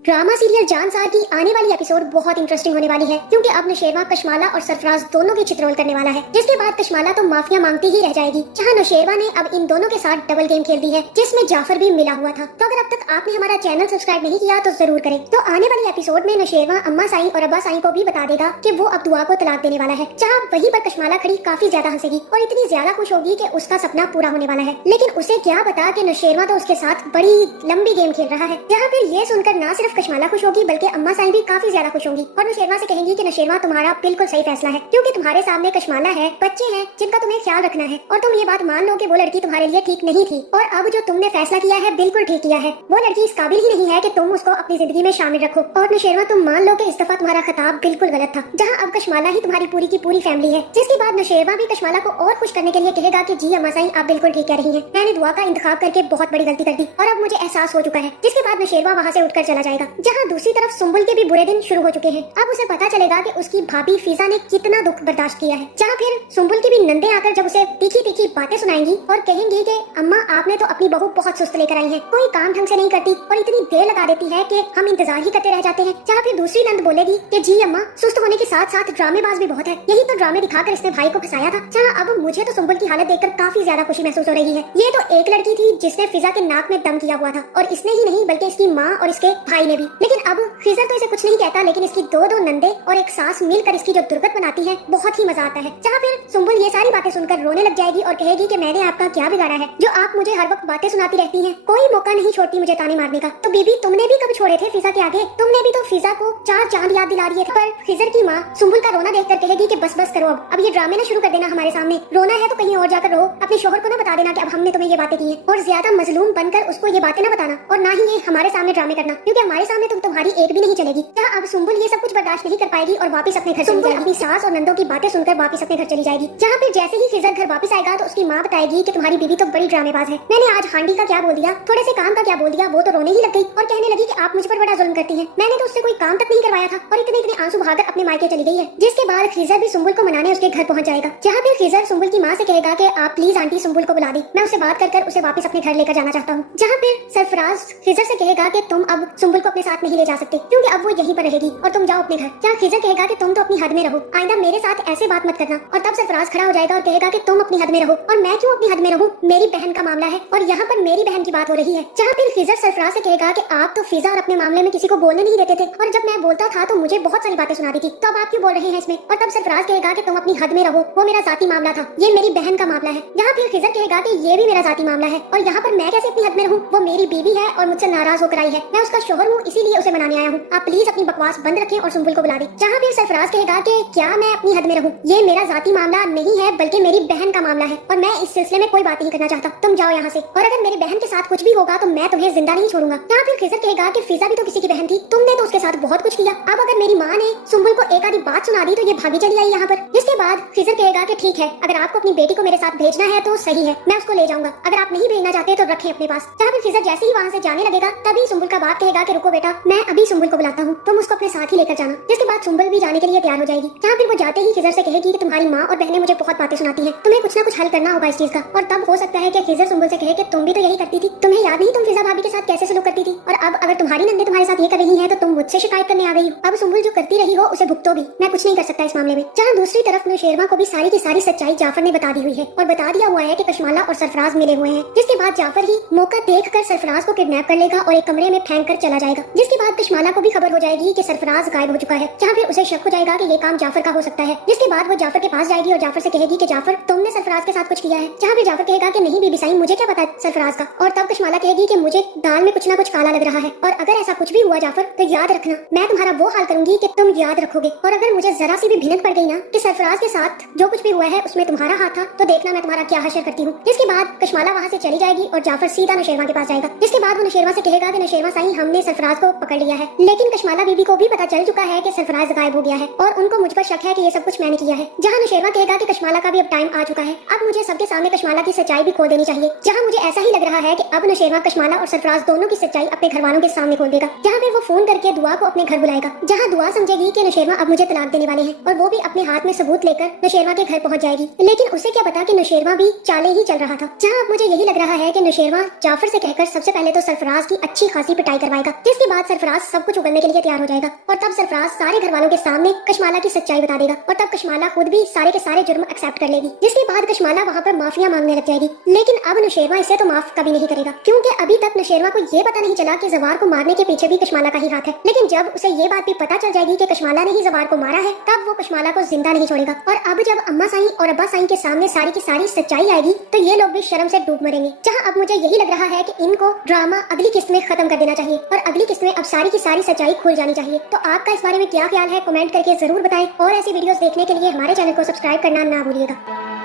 Drama serial Jansar की आने वाली एपिसोड बहुत इंटरेस्टिंग होने वाली है, क्योंकि अब नौशेरवा कशमाला और सरफराज दोनों की चित्ररोल करने वाला है। जिसके बाद कशमाला तो माफिया मांगती ही रह जाएगी, जहां नौशेरवा ने अब इन दोनों के साथ डबल गेम खेल दी है, जिसमें जाफर भी मिला हुआ था। तो अगर अब तक आपने हमारा चैनल सब्सक्राइब नहीं किया तो जरूर करें। तो आने वाली एपिसोड में नौशेरवा अम्मा साईं और अब्बा साईं को भी बता देगा कि वो अब दुआ को तलाक देने वाला है, जहाँ वहीं पर कशमाला खड़ी काफी ज्यादा हंसेगी और इतनी ज्यादा खुश होगी कि उसका सपना पूरा होने वाला है। लेकिन उसे क्या पता कि नौशेरवा तो उसके साथ बड़ी लंबी गेम खेल रहा है। जहाँ फिर ये सुनकर न सिर्फ कशमाला खुश होगी बल्कि अम्मा साईं भी काफी ज्यादा खुश होंगी और नौशेरवा से कहेंगी कि नौशेरवा तुम्हारा बिल्कुल सही फैसला है, क्योंकि तुम्हारे सामने कशमाला है, बच्चे हैं जिनका तुम्हें ख्याल रखना है और तुम ये बात मान लो कि वो लड़की तुम्हारे लिए ठीक नहीं थी और अब जो तुमने फैसला किया है बिल्कुल ठीक किया है। वो लड़की इस काबिल ही नहीं है कि तुम उसको अपनी जिंदगी में शामिल रखो। और नौशेरवा तुम मान लो कि इस दफा तुम्हारा खिताब बिल्कुल गलत था, जहाँ अब कशमाला ही तुम्हारी पूरी की पूरी फैमिली है। जिसके बाद नौशेरवा भी कशमाला को और खुश करने के लिए कहेगा कि जी अम्मा साईं आप बिल्कुल ठीक कह रही हैं, मैंने दुआ का इंतखाब करके बहुत बड़ी गलती कर दी और अब मुझे एहसास हो चुका है। जिसके बाद नौशेरवा वहाँ से उठकर चला जाएगा। जहाँ दूसरी तरफ सुम्बुल के भी बुरे दिन शुरू हो चुके हैं। अब उसे पता चलेगा कि उसकी भाभी फिजा ने कितना दुख बर्दाश्त किया है। जहाँ फिर सुम्बुल की भी नंदे आकर जब उसे तीखी तीखी बातें सुनाएंगी और कहेंगी कि अम्मा आपने तो अपनी बहू बहुत सुस्त लेकर आई है, कोई काम ढंग से नहीं करती और इतनी देर लगा देती है कि हम इंतजार ही करते रह जाते हैं। जहाँ फिर दूसरी नंद बोलेगी कि जी अम्मा सुस्त होने के साथ साथ ड्रामेबाज भी बहुत है, यही तो ड्रामे दिखाकर इसने भाई को फंसाया था। जहाँ अब मुझे तो सुम्बुल की हालत देखकर काफी ज्यादा खुशी महसूस हो रही है। ये तो एक लड़की थी जिसने फिजा के नाक में दम किया हुआ था और इसने ही नहीं बल्कि इसकी माँ और इसके भाई ने भी। लेकिन अब खिजर तो इसे कुछ नहीं कहता, लेकिन इसकी दो नंदे और एक सास मिलकर इसकी जो दुर्गत बनाती है बहुत ही मजा आता है। जहाँ फिर सुम्बुल ये सारी बातें सुनकर रोने लग जाएगी और कहेगी कि मैंने आपका क्या बिगाड़ा है जो आप मुझे हर वक्त बातें सुनाती रहती हैं, कोई मौका नहीं छोड़ती मुझे ताने मारने का। तो बीबी तुमने भी कब छोड़े थे फिजा के आगे, तुमने भी तो फिजा को चार चांद याद दिला दिए थे। पर खिजर की माँ सुम्बुल का रोना देखकर कहेगी कि बस बस करो, अब ये ड्रामे ना शुरू कर देना हमारे सामने, रोना है तो कहीं और जाकर रो, अपने शोहर को ना बता देना कि अब हमने तुम्हें ये बातें की हैं और ज्यादा मजलूम बनकर उसको ये बातें ना बताना और ना ही ये हमारे सामने ड्रामे करना, क्योंकि हमारे सामने तुम्हारी एक भी नहीं चलेगी। जहाँ अब सुम्बुल ये सब कुछ बर्दाश्त नहीं कर पाएगी और वापस अपने घर चली जाएगी। अपनी सास और नंदों की बातें सुनकर वापस अपने घर चली जाएगी। जहाँ फिर जैसे ही खिजर घर वापस आएगा तो उसकी माँ बताएगी कि तुम्हारी बीवी तो बड़ी ड्रामेबाज है, मैंने आज हांडी का क्या बोल दिया, थोड़े से काम का क्या बोल दिया, वो तो रोने ही लग गई और कहने लगी कि आप मुझ पर बड़ा जुल्म करती हैं, मैंने तो उससे कोई काम तक नहीं करवाया था और इतने इतने आंसू बहाकर अपने मायके चली गई है। जिसके बाद खिजर भी सुम्बुल को मनाने उसके घर पहुंच जाएगा। जहाँ फिर खिजर सुम्बुल की माँ से कहेगा कि आप प्लीज आंटी सुम्बुल को बुला दी, मैं उससे बात कर उसे वापस अपने घर लेकर जाना चाहता हूँ। जहाँ फिर सरफराज खिजर से कहेगा कि तुम अब सुम्बुल को अपने साथ नहीं ले जा सकते, क्योंकि अब वो यहीं पर रहेगी और तुम जाओ अपने घर। जहाँ खिजर कहेगा कि तुम तो अपनी हद में रहो, आइंदा मेरे साथ ऐसे बात मत करना। और तब सरफराज खड़ा हो जाएगा और कहेगा कि तुम अपनी हद में रहो और मैं क्यों अपनी हद में रहूं, मेरी बहन का मामला है और यहाँ पर मेरी बहन की बात हो रही है। जहाँ फिर खिजर सरफराज से कहेगा कि आप तो फिजा और अपने मामले में किसी को बोलने नहीं देते थे और जब मैं बोलता था तो मुझे बहुत सारी बातें सुनाती थी, तो अब आप क्यों बोल रहे हैं इसमें। और तब सरफराज कहेगा कि तुम अपनी हद में रहो, वो मेरा जाती मामला था, ये मेरी बहन का मामला है। यहाँ फिर खिजर कहेगा कि ये भी मेरा जाती मामला है और यहाँ पर मैं कैसे अपनी हद में रहूं, वो मेरी बीवी है और मुझसे नाराज होकर आई है, मैं उसका शोहर हूँ, इसीलिए उसे मनाने आया हूँ, आप प्लीज अपनी बकवास बंद रखें और सुम्बुल को बुला दें। जहाँ फिर सरफराज कहेगा कि क्या मैं अपनी हद में रहूं, ये मेरा जाती मामला नहीं है बल्कि मेरी बहन का मामला है और मैं इस सिलसिले में कोई बात नहीं करना चाहता, तुम जाओ यहाँ से, और अगर मेरी बहन के साथ कुछ भी होगा तो मैं तुम्हें जिंदा नहीं छोड़ूंगा। यहाँ फिर खिजर कहेगा कि फिजा भी तो किसी की बहन थी, तुमने तो उसके साथ बहुत कुछ किया, अब अगर मेरी माँ ने सुम्बुल को एक आधी बात सुना दी तो ये भागी चली आई यहाँ पर। जिसके बाद खिजर कहेगा कि ठीक है, अगर आपको अपनी बेटी को मेरे साथ भेजना है तो सही है, मैं उसको ले जाऊंगा, अगर आप नहीं भेजना चाहते तो रखें अपने पास। जहाँ फिर खिजर जैसे ही वहाँ से जाने लगेगा तभी सुम्बुल का बाप कहेगा कि रुको बेटा, मैं अभी सुम्बुल को बुलाता हूँ, तुम उसको अपने साथ ही लेकर जाना। जिसके बाद सुम्बुल भी जाने के लिए तैयार हो जाएगी। जहाँ फिर वो जाते ही खिजर से कहेगी कि तुम्हारी माँ और बहनें मुझे बहुत बातें सुनाती हैं, तुम्हें कुछ ना कुछ हल करना होगा इस चीज का। और तब हो सकता है कि खिजर सुम्बुल से कहे कि तुम भी तो यही करती थी, तुम्हें याद नहीं तुम फिजा भाभी के साथ कैसे सलूक करती थी, और अब अगर तुम्हारी नंदे तुम्हारे साथ ये कर रही हैं तो तुम मुझसे शिकायत करने आ गई हो, अब सुम्बुल जो करती रही हो उसे भुगतो भी, मैं कुछ नहीं कर सकता इस मामले में। जहाँ दूसरी तरफ नौशेरवा को भी सारी की सारी सच्चाई जाफर ने बता दी हुई है और बता दिया हुआ है कि कशमाला और सरफराज मिले हुए हैं। जिसके बाद जाफर ही मौका देखकर सरफराज को किडनैप कर लेगा और एक कमरे में फेंक कर चला जाएगा। जिसके बाद कशमाला को भी खबर हो जाएगी कि सरफराज गायब हो चुका है। जहाँ फिर उसे शक हो जाएगा कि ये काम जाफर का हो सकता है। जिसके बाद वो जाफर के पास जाएगी और जाफर से कहेगी कि जाफर तुमने सरफराज के साथ कुछ किया है। जहाँ फिर जाफर कहेगा कि नहीं बीबी साईं, मुझे क्या पता सरफराज का। और तब कशमाला कहेगी कि मुझे दाल में कुछ ना कुछ काला लग रहा है और अगर ऐसा कुछ भी हुआ जाफर तो याद रखना, मैं तुम्हारा वो हाल करूंगी कि तुम याद रखोगे, और अगर मुझे जरा सी भी भिनक पड़ गई ना कि सरफराज के साथ जो कुछ भी हुआ है उसमें तुम्हारा हाथ था तो देखना मैं तुम्हारा क्या हशर करती हूँ। जिसके बाद कशमाला वहाँ से चली जाएगी और जाफर सीधा नौशेरवा के पास जाएगा। जिसके बाद वो नौशेरवा से कहेगा कि नौशेरवा साईं, हमने सरफराज को पकड़ लिया है, लेकिन कशमाला बीबी को भी पता चल चुका है कि सरफराज गायब हो गया है और उनको मुझ पर शक है कि ये सब कुछ मैंने किया है। जहाँ नौशेरवा कहेगा कि कशमाला का भी अब टाइम आ चुका है, अब मुझे सबके सामने कशमाला की सच्चाई भी खोल देनी चाहिए। जहाँ मुझे ऐसा ही लग रहा है कि अब नौशेरवा कशमाला और सरफराज दोनों की सच्चाई अपने घर वालों के सामने खोल देगा। जहाँ फिर वो फोन करके दुआ को अपने घर बुलाएगा। जहाँ दुआ समझेगी कि नौशेरवा अब मुझे तलाक देने वाले हैं और वो भी अपने हाथ में सबूत लेकर नौशेरवा के घर पहुंच जाएगी। लेकिन उसे क्या पता कि नौशेरवा भी चाले ही चल रहा था। जहाँ अब मुझे यही लग रहा है कि नौशेरवा जाफर से कहकर सबसे पहले तो सरफराज की अच्छी खासी पिटाई करवाएगा जिसके बाद सरफराज सब कुछ उगलने के लिए तैयार हो जाएगा और तब सरफराज सारे घर वालों के सामने कशमाला की सच्चाई बता देगा और तब कशमाला खुद भी सारे के सारे जुर्म एक्सेप्ट कर लेगी, जिसके बाद कशमाला वहाँ पर माफिया मांगने लग जाएगी। लेकिन अब नुशेरवा इसे तो माफ कभी नहीं करेगा, क्योंकि अभी तक नुशेरवा को ये पता नहीं चला कि जवार को मारने के पीछे भी कशमाला का ही हाथ है। लेकिन जब उसे ये बात भी पता चल जाएगी कि कशमाला ने ही जवार को मारा है, तब वो कशमाला को जिंदा नहीं छोड़ेगा। और अब जब अम्मा साईं और अब्बा साईं के सामने सारी की सारी सच्चाई आएगी तो ये लोग भी शर्म से डूब मरेंगे। जहाँ अब मुझे यही लग रहा है कि इनको ड्रामा अगली किस्त में खत्म कर देना चाहिए और अगली किस्त में अब सारी की सारी सच्चाई खुल जानी चाहिए। तो आपका इस बारे में क्या ख्याल है, कमेंट करके जरूर बताएं और ऐसी वीडियोस देखने के लिए हमारे चैनल को सब्सक्राइब करना ना भूलिएगा।